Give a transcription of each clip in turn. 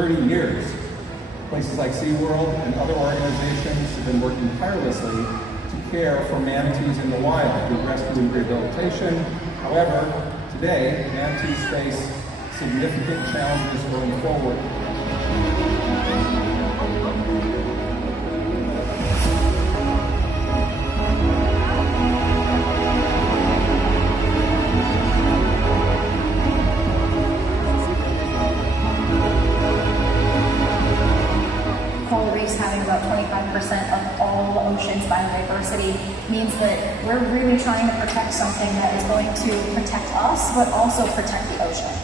30 years. Places like SeaWorld and other organizations have been working tirelessly to care for manatees in the wild through rescue and rehabilitation. However, today, manatees face significant challenges going forward. Coral reefs having about 25% of all oceans biodiversity means that we're really trying to protect something that is going to protect us, but also protect the ocean.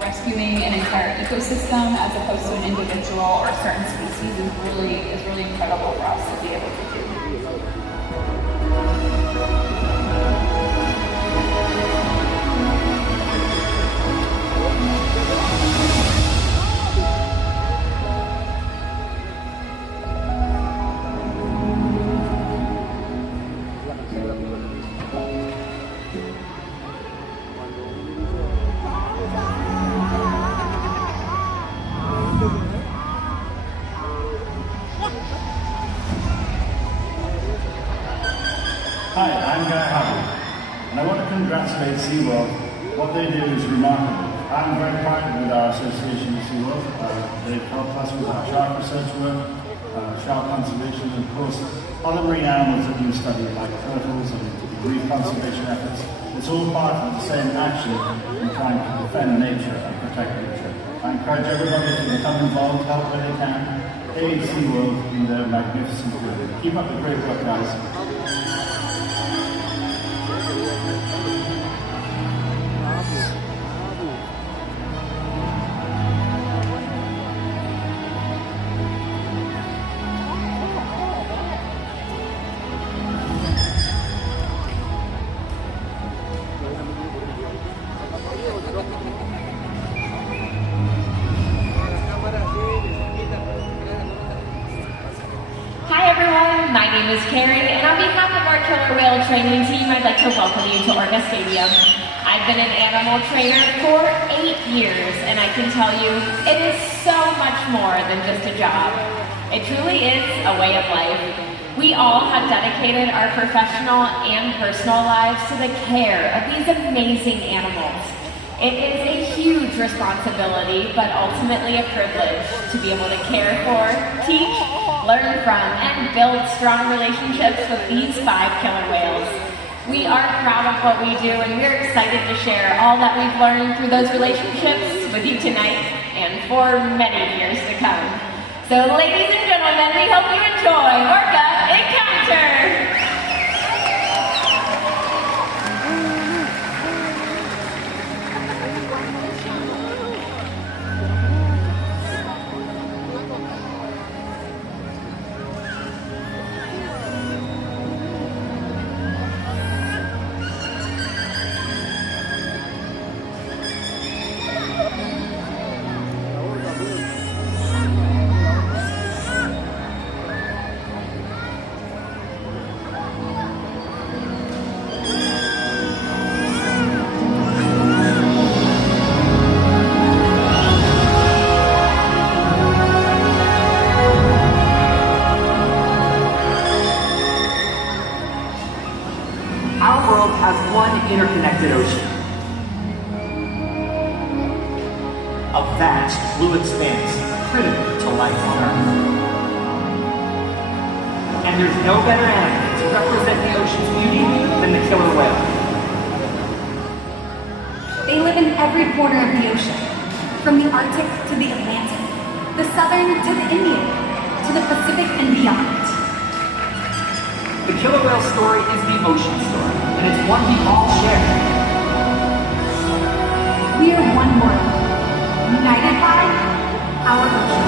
Rescuing an entire ecosystem as opposed to an individual or certain species is really incredible for us to be able to do. Hi, I'm Guy Harvey, and I want to congratulate SeaWorld. What they do is remarkable. I'm very partnered with our association with SeaWorld. They've helped us with our shark research work, shark conservation, and of course, other marine animals that you study, like turtles and reef conservation efforts. It's all part of the same action in trying to defend nature and protect nature. I encourage everybody to become involved, help where they can, aid SeaWorld in their magnificent work. Keep up the great work, guys. Hi everyone, my name is Carrie, and on behalf of our killer whale training team, I'd like to welcome you to Orca Stadium. I've been an animal trainer for 8 years, and I can tell you, it is so much more than just a job. It truly is a way of life. We all have dedicated our professional and personal lives to the care of these amazing animals. It is a huge responsibility, but ultimately a privilege to be able to care for, teach, learn from, and build strong relationships with these 5 killer whales. We are proud of what we do, and we're excited to share all that we've learned through those relationships with you tonight and for many years to come. So ladies and gentlemen, we hope you enjoy Orca Encounter! Our world has one interconnected ocean. A vast blue expanse critical to life on Earth. And there's no better animal to represent the ocean's beauty than the killer whale. They live in every corner of the ocean, from the Arctic to the Atlantic, the Southern to the Indian, to the Pacific and beyond. The killer whale story is the ocean story, and it's one we all share. We are one world, united by our ocean.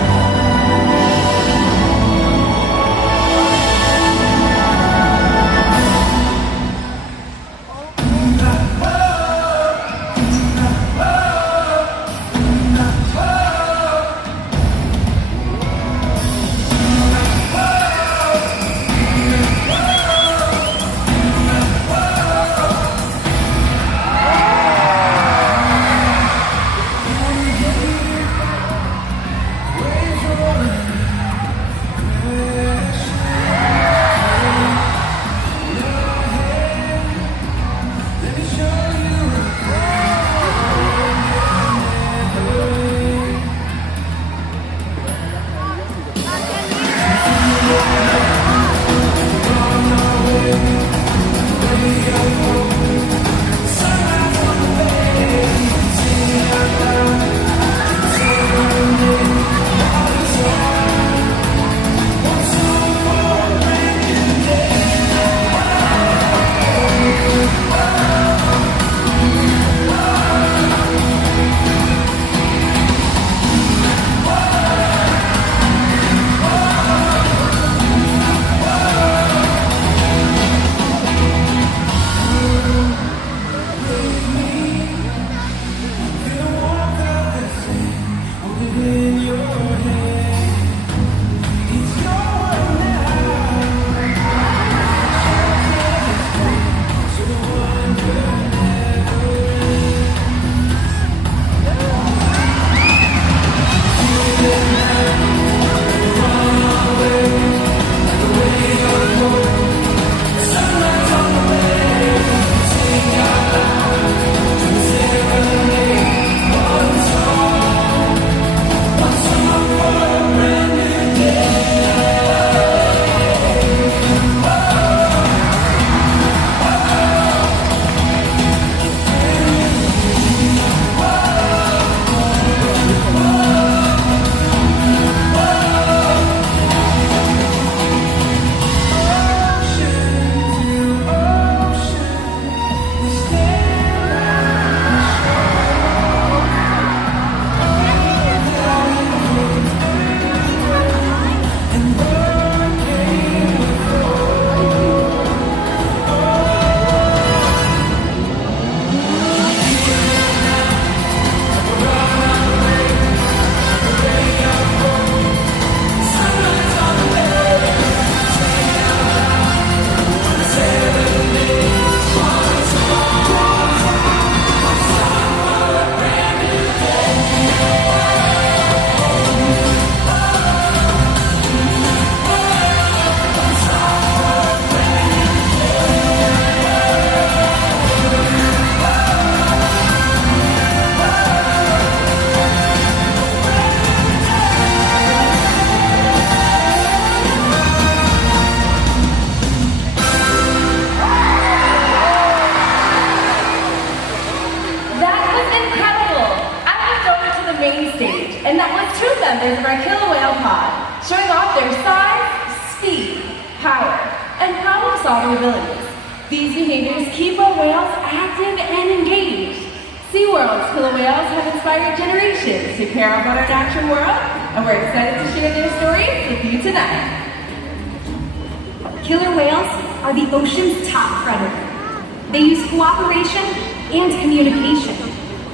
their size, speed, power, and problem-solving abilities. These behaviors keep our whales active and engaged. SeaWorld's killer whales have inspired generations to care about our natural world, and we're excited to share their stories with you tonight. Killer whales are the ocean's top predator. They use cooperation and communication,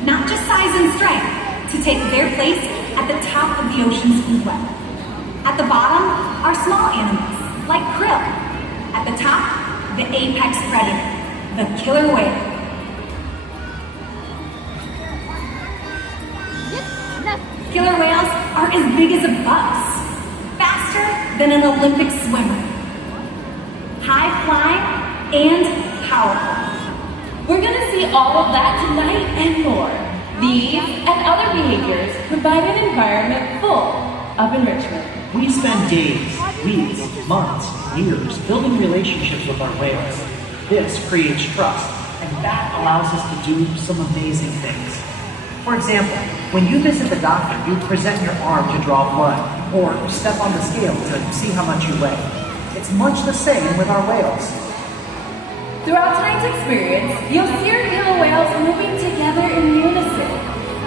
not just size and strength, to take their place at the top of the ocean's food web. At the bottom are small animals, like krill. At the top, the apex predator, the killer whale. Killer whales are as big as a bus, faster than an Olympic swimmer, high flying and powerful. We're going to see all of that tonight and more. These and other behaviors provide an environment full of enrichment. We spend days, weeks, months, years building relationships with our whales. This creates trust, and that allows us to do some amazing things. For example, when you visit the doctor, you present your arm to draw blood, or step on the scale to see how much you weigh. It's much the same with our whales. Throughout tonight's experience, you'll see our killer whales moving together in unison.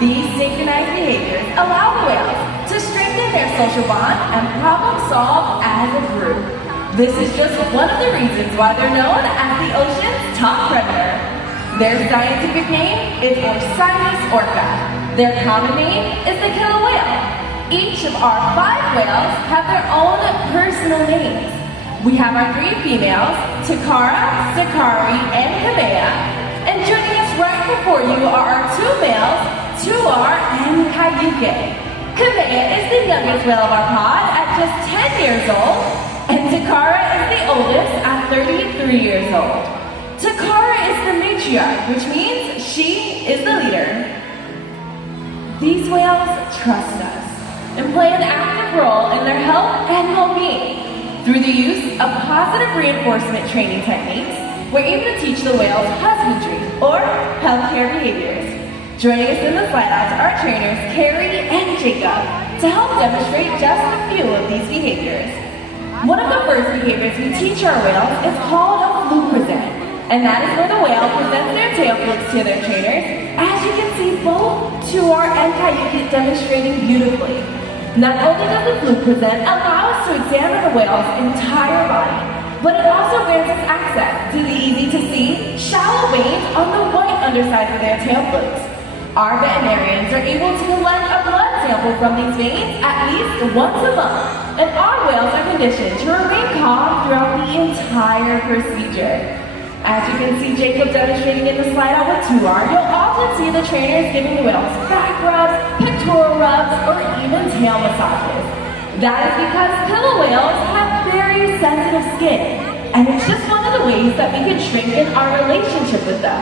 These synchronized behaviors allow the whales to strengthen their social bond and problem solve as a group. This is just one of the reasons why they're known as the ocean's top predator. Their scientific name is Orchinus orca. Their common name is the killer whale. Each of our 5 whales have their own personal names. We have our 3 females, Takara, Sakari, and Kamea. And joining us right before you are our 2 males, Tuar and Kayuke. Kamea is the youngest whale of our pod at just 10 years old, and Takara is the oldest at 33 years old. Takara is the matriarch, which means she is the leader. These whales trust us and play an active role in their health and well-being. Through the use of positive reinforcement training techniques, we're able to teach the whales husbandry or healthcare behaviors. Joining us in the slide out are our trainers, Carrie and Jacob, to help demonstrate just a few of these behaviors. One of the first behaviors we teach our whales is called a fluke present, and that is where the whale presents their tail flukes to their trainers, as you can see both Tuar and Kayuke demonstrating beautifully. Not only does the fluke present allow us to examine the whale's entire body, but it also grants us access to the easy-to-see, shallow veins on the white underside of their tail flukes. Our veterinarians are able to collect a blood sample from these veins at least once a month, and our whales are conditioned to remain calm throughout the entire procedure. As you can see Jacob demonstrating in the slide out with Tuar, you'll often see the trainers giving the whales back rubs, pectoral rubs, or even tail massages. That is because killer whales have very sensitive skin, and it's just one of the ways that we can strengthen our relationship with them.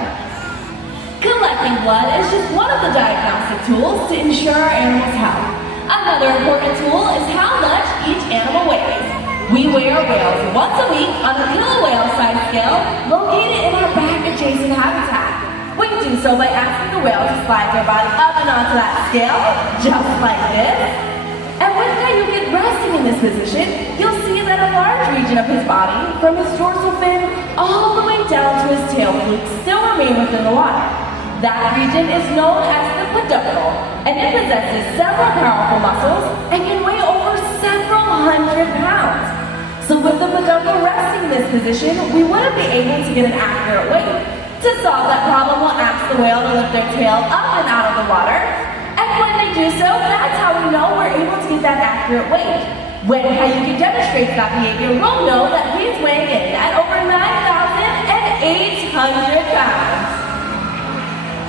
Collecting blood is just one of the diagnostic tools to ensure our animal's health. Another important tool is how much each animal weighs. We weigh our whales once a week on a killer whale size scale located in our back adjacent habitat. We do so by asking the whale to slide their body up and onto that scale, just like this. And with Kayuke resting in this position, you'll see that a large region of his body, from his dorsal fin all the way down to his tail flukes, still remain within the water. That region is known as the peduncle, and it possesses several powerful muscles and can weigh over several hundred pounds. So with the peduncle resting in this position, we wouldn't be able to get an accurate weight. To solve that problem, we'll ask the whale to lift their tail up and out of the water. And when they do so, that's how we know we're able to get that accurate weight. When Kayuke demonstrates that behavior, we'll know that he's weighing in at over 9,800 pounds.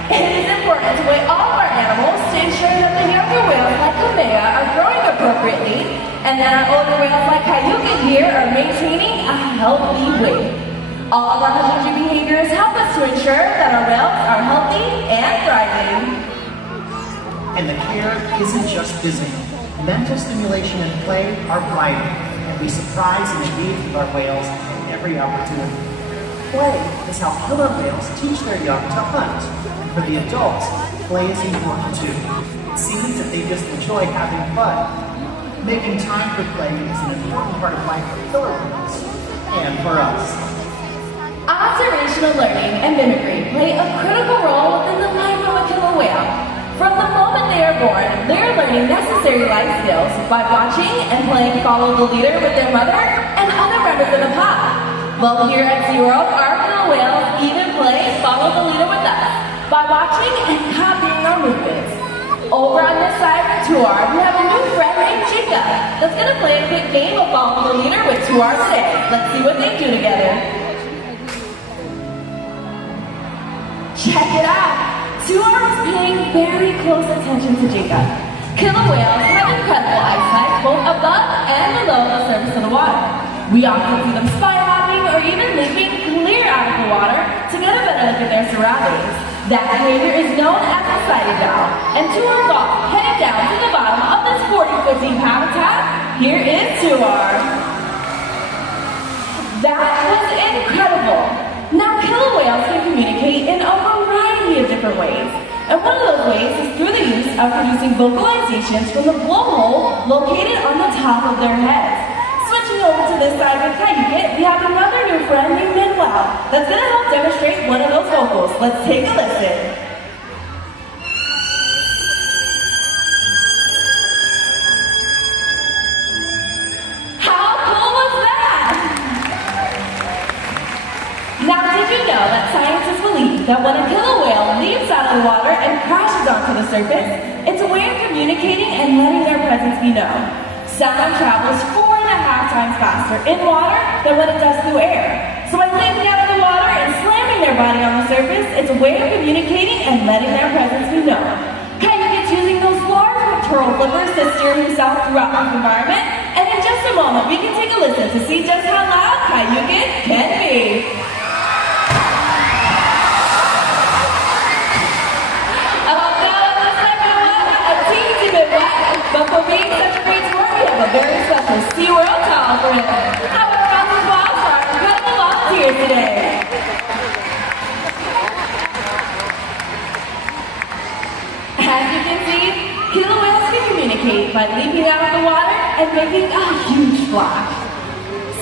It is important to weigh all of our animals to ensure that the younger whales like Kamea are growing appropriately, and that our older whales like Kayuke here are maintaining a healthy weight. All of our husbandry behaviors help us to ensure that our whales are healthy and thriving. And the care isn't just physical. Mental stimulation and play are vital, and we surprise and engage with our whales at every opportunity. Play is how killer whales teach their young to hunt. And for the adults, play is important too. It seems that they just enjoy having fun. making time for play is an important part of life for killer whales and for us. Observational learning and mimicry play a critical role within the life of a killer whale. From the moment they are born, they are learning necessary life skills by watching and playing follow the leader with their mother and other members of the pod. Well, here at SeaWorld, our killer whales even play follow the leader with us by watching and copying our movements. Over on this side of the tour, we have a new friend named Chica that's going to play a quick game of follow the leader with Tuar today. Let's see what they do together. Check it out! Tuar is paying very close attention to Jacob. Killer whales have incredible eyesight both above and below the surface of the water. We often see them spy hopping or even leaping clear out of the water to get a better look at their surroundings. That behavior is known as a sighting valve, and Tuar is off, heading down to the bottom of this 40-foot deep habitat. Here is Tuar. That was incredible! Now, killer whales can communicate in a variety of different ways. And one of those ways is through the use of producing vocalizations from the blowhole located on the top of their heads. Switching over to this side of the Cayuga, we have another new friend named Manuel that's going to help demonstrate one of those vocals. Let's take a listen. How cool was that? Now, did you know that scientists believe that when a killer whale leaps out of the water and crashes onto the surface, it's a way of communicating and letting their presence be known? Sound travels 4.5 times faster in water than when it does through air. So by leaping out of the water and slamming their body on the surface, it's a way of communicating and letting their presence be known. Cayuga's using those large pectoral flippers to steer himself throughout this environment, and in just a moment we can take a listen to see just how loud Cayuga can be. But for being such a great sport, we have a very special SeaWorld towel for him. How about the applause for our incredible volunteers today? As you can see, killer whales can communicate by leaping out of the water and making a huge splash.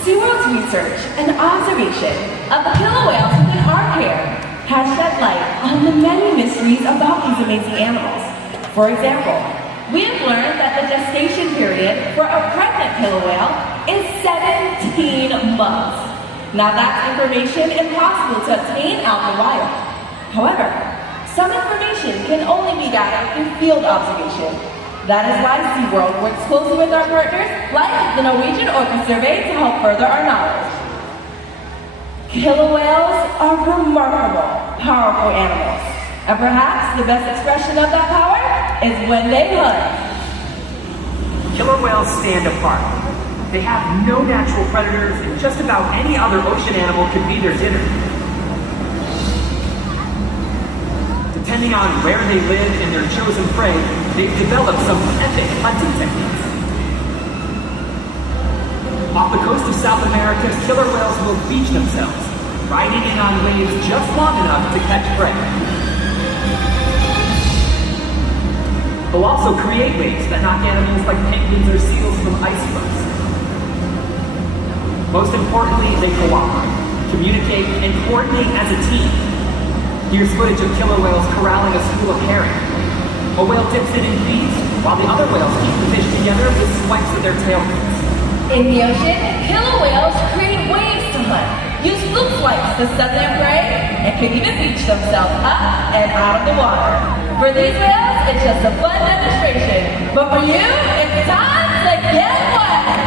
SeaWorld's research and observation of the killer whales within our care has shed light on the many mysteries about these amazing animals. For example, we have learned that the gestation period for a pregnant killer whale is 17 months. Now that's information impossible to obtain out in the wild. However, some information can only be gathered through field observation. That is why SeaWorld works closely with our partners like the Norwegian Orca Survey to help further our knowledge. Killer whales are remarkable, powerful animals. And perhaps the best expression of that power is when they hunt. Killer whales stand apart. They have no natural predators, and just about any other ocean animal could be their dinner. Depending on where they live and their chosen prey, they've developed some epic hunting techniques. Off the coast of South America, killer whales will beach themselves, riding in on waves just long enough to catch prey. They'll also create waves that knock animals like penguins or seals from icebergs. Most importantly, they cooperate, communicate, and coordinate as a team. Here's footage of killer whales corralling a school of herring. A whale dips in and feeds, while the other whales keep the fish together with swipes of their tail fins. In the ocean, killer whales create waves to hunt, use fluke swipes to set their prey, and can even beach themselves up and out of the water. For these whales, it's just a fun demonstration. But for you, it's time to get wet!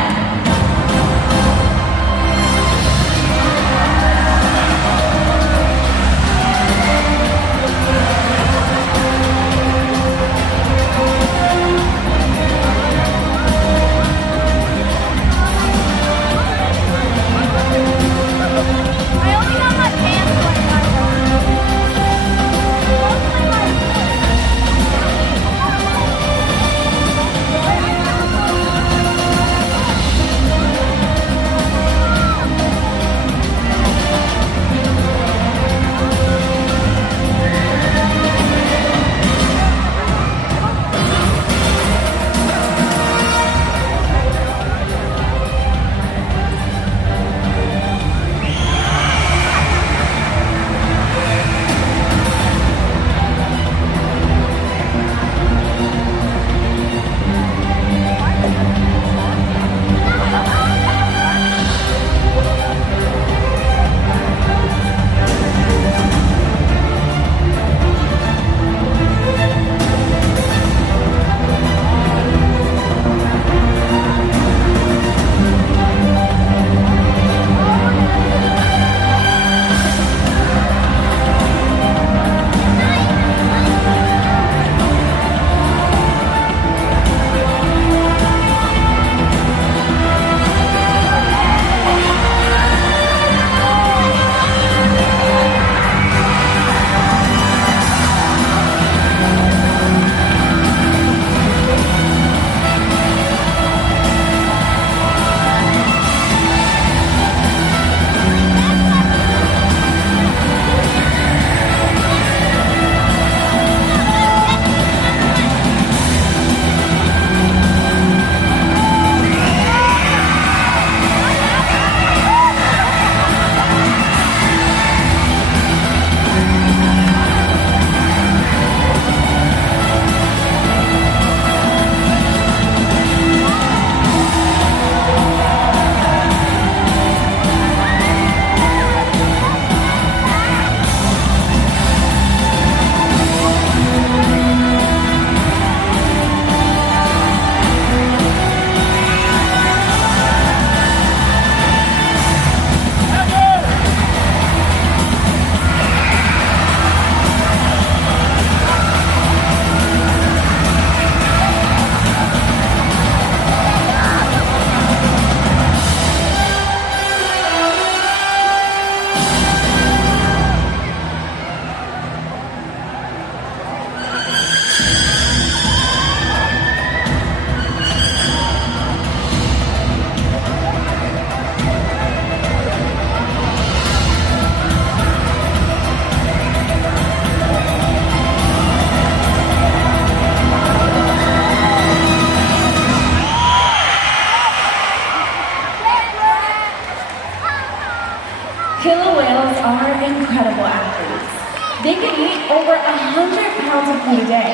They can eat over 100 pounds of food a day.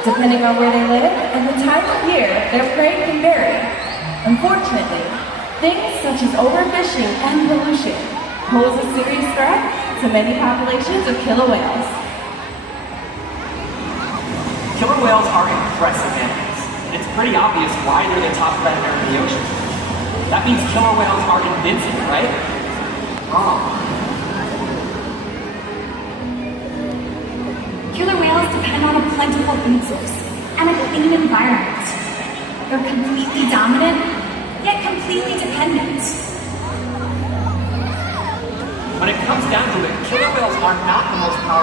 Depending on where they live and the time of year, their prey can vary. Unfortunately, things such as overfishing and pollution pose a serious threat to many populations of killer whales. Killer whales are impressive animals. It's pretty obvious why they're the top predator in the ocean. That means killer whales are invincible, right? Wrong. Killer whales depend on a plentiful food source and a clean environment. They're completely dominant, yet completely dependent. When it comes down to it, killer whales are not the most powerful